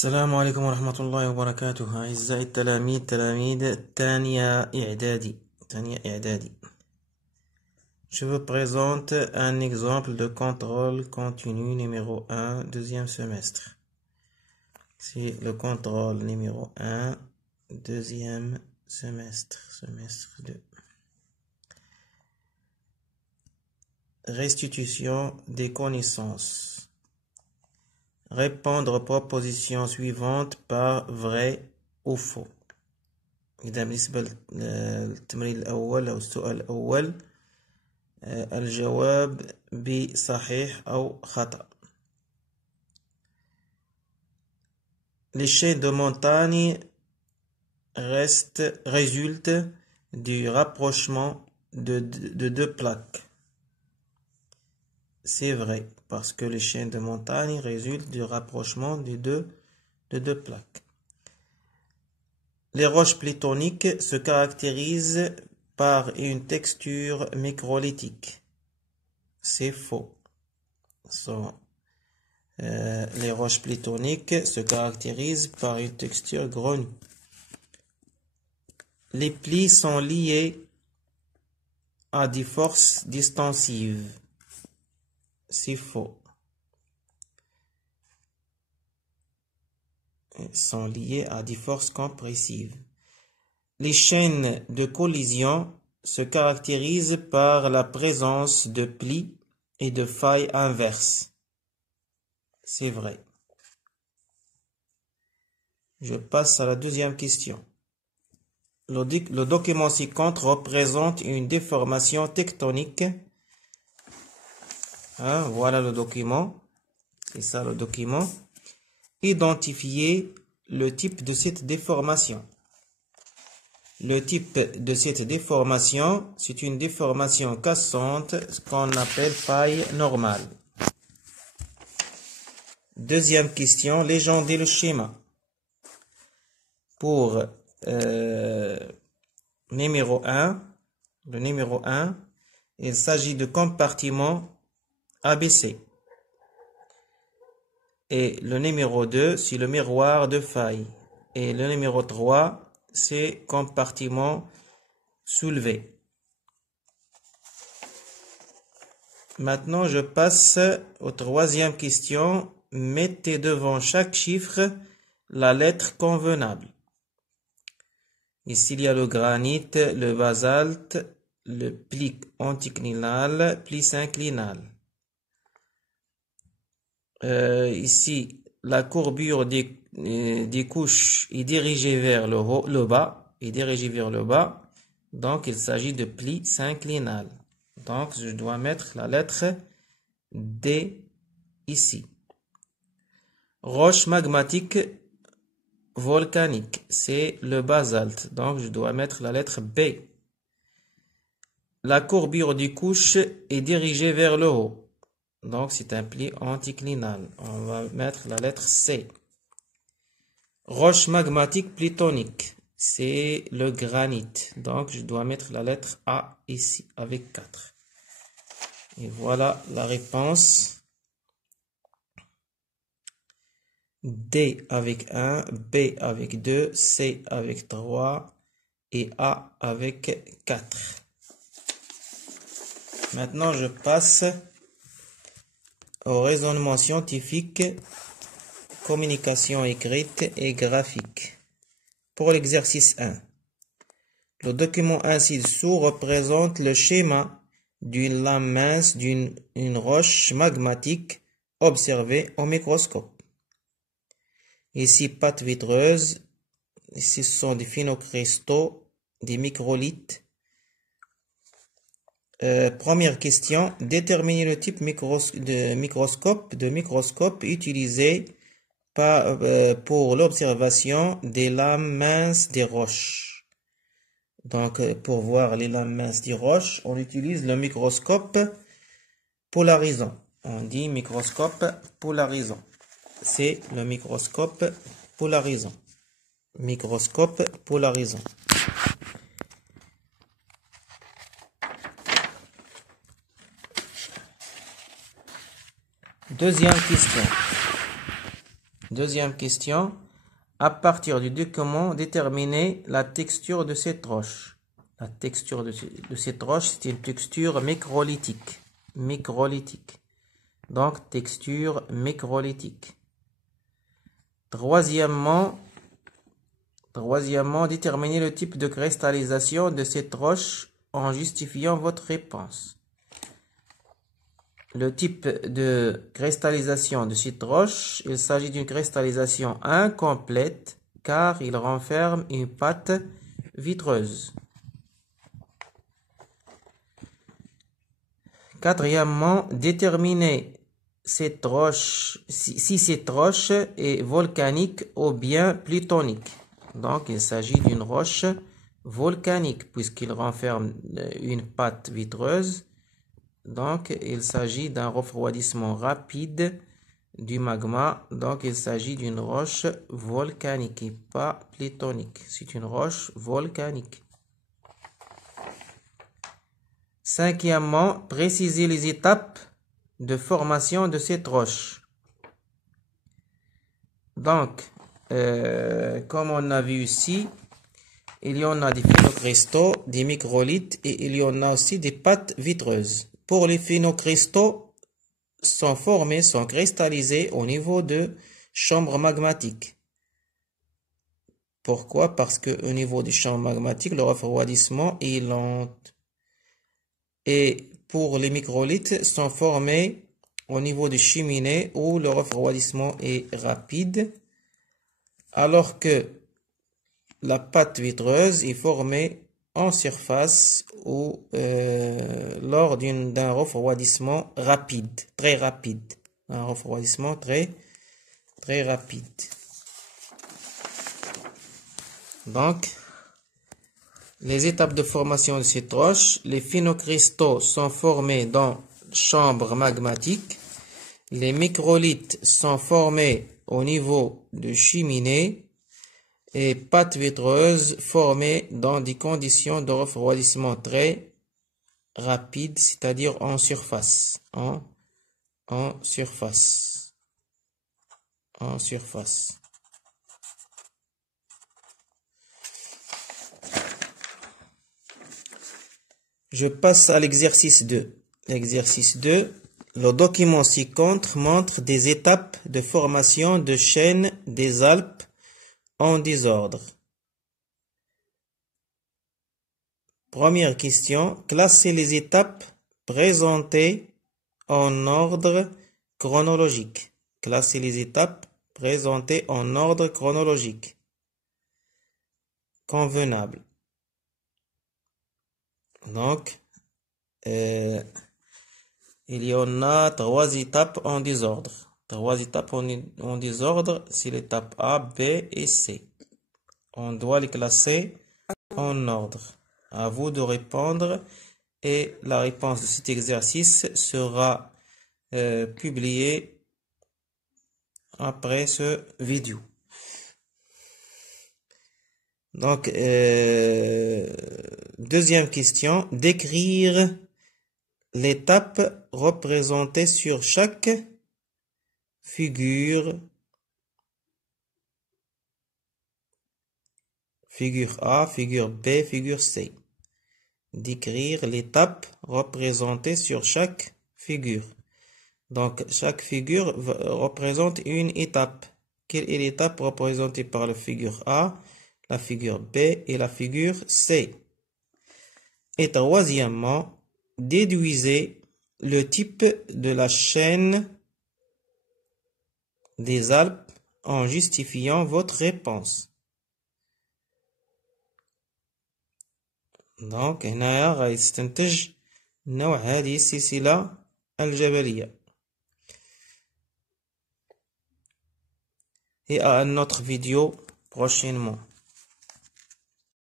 السلام عليكم ورحمة الله وبركاته. أعزائي التلاميذ تلاميذ تانية إعدادي. Je vous présente un exemple de contrôle continu numéro 1, deuxième semestre. C'est le contrôle numéro 1, deuxième semestre 2. Restitution des connaissances. Répondre aux propositions suivantes par vrai ou faux. إذا بالنسبة للتمرين الأول أو السؤال الأول الجواب بصحيح أو خطأ. Les chaînes de montagne résultent du rapprochement de deux plaques. C'est vrai, parce que les chaînes de montagne résultent du rapprochement de deux plaques. Les roches plutoniques se caractérisent par une texture microlithique. C'est faux. Les roches plutoniques se caractérisent par une texture grenue. Les plis sont liés à des forces distensives. C'est faux. Ils sont liés à des forces compressives. Les chaînes de collision se caractérisent par la présence de plis et de failles inverses. C'est vrai. Je passe à la deuxième question. Le document ci-contre représente une déformation tectonique. Voilà le document. C'est ça le document. Identifiez le type de cette déformation. Le type de cette déformation, c'est une déformation cassante, ce qu'on appelle faille normale. Deuxième question, légendez le schéma. Pour numéro 1, le numéro 1, il s'agit de compartiment ABC. Et le numéro 2, c'est le miroir de faille. Et le numéro 3, c'est compartiment soulevé. Maintenant, je passe aux troisième question. Mettez devant chaque chiffre la lettre convenable. Ici, il y a le granit, le basalte, le pli anticlinal, pli synclinal. Ici, la courbure des couches est dirigée vers le bas. Donc, il s'agit de pli synclinal. Donc, je dois mettre la lettre D ici. Roche magmatique volcanique, c'est le basalte. Donc, je dois mettre la lettre B. La courbure des couches est dirigée vers le haut. Donc, c'est un pli anticlinal. On va mettre la lettre C. Roche magmatique plutonique, c'est le granit. Donc, je dois mettre la lettre A ici, avec 4. Et voilà la réponse. D avec 1, B avec 2, C avec 3 et A avec 4. Maintenant, je passe au raisonnement scientifique, communication écrite et graphique. Pour l'exercice 1, le document ainsi dessous représente le schéma d'une lame mince d'une roche magmatique observée au microscope. Ici, pâte vitreuse. Ici, ce sont des phénocristaux, des microlithes. Première question, déterminer le type de microscope utilisé pour l'observation des lames minces des roches. Donc, pour voir les lames minces des roches, on utilise le microscope polarisant. On dit microscope polarisant. C'est le microscope polarisant. Microscope polarisant. Deuxième question. Deuxième question. À partir du document, déterminez la texture de cette roche. La texture de cette roche, c'est une texture microlithique. Donc, texture microlithique. Troisièmement, déterminez le type de cristallisation de cette roche en justifiant votre réponse. Le type de cristallisation de cette roche, il s'agit d'une cristallisation incomplète car il renferme une pâte vitreuse. Quatrièmement, déterminer cette roche, si cette roche est volcanique ou bien plutonique. Donc, il s'agit d'une roche volcanique puisqu'il renferme une pâte vitreuse. Donc, il s'agit d'un refroidissement rapide du magma. Donc, il s'agit d'une roche volcanique et pas plutonique. C'est une roche volcanique. Cinquièmement, précisez les étapes de formation de cette roche. Donc, comme on a vu ici, il y en a des phénocristaux, des microlithes et il y en a aussi des pâtes vitreuses. Pour les phénocristaux, sont cristallisés au niveau de chambres magmatiques. Pourquoi? Parce que au niveau des chambres magmatiques, le refroidissement est lent. Et pour les microlithes, sont formés au niveau des cheminées où le refroidissement est rapide, alors que la pâte vitreuse est formée en surface ou lors d'un refroidissement rapide, très rapide. Un refroidissement très rapide. Donc, les étapes de formation de cette roche, les phénocristaux sont formés dans chambre magmatique. Les microlithes sont formés au niveau de cheminée. Et pâte vitreuse formée dans des conditions de refroidissement très rapides, c'est-à-dire en surface. En surface. Je passe à l'exercice 2. L'exercice 2, le document ci-contre montre des étapes de formation de chaînes des Alpes en désordre. Première question, classez les étapes présentées en ordre chronologique. Classez les étapes présentées en ordre chronologique. Convenable. Donc, il y en a 3 étapes en désordre. 3 étapes en désordre, c'est l'étape A, B et C. On doit les classer en ordre. À vous de répondre et la réponse de cet exercice sera publiée après ce vidéo. Donc, deuxième question, décrire l'étape représentée sur chaque figure. Figure A, figure B, figure C. Décrire l'étape représentée sur chaque figure. Donc, chaque figure représente une étape. Quelle est l'étape représentée par la figure A, la figure B et la figure C? Et troisièmement, déduisez le type de la chaîne des Alpes en justifiant votre réponse. Donc هنا غادي تستنتج نوع هذه السلسلة الجبلية. Et à un autre vidéo prochainement.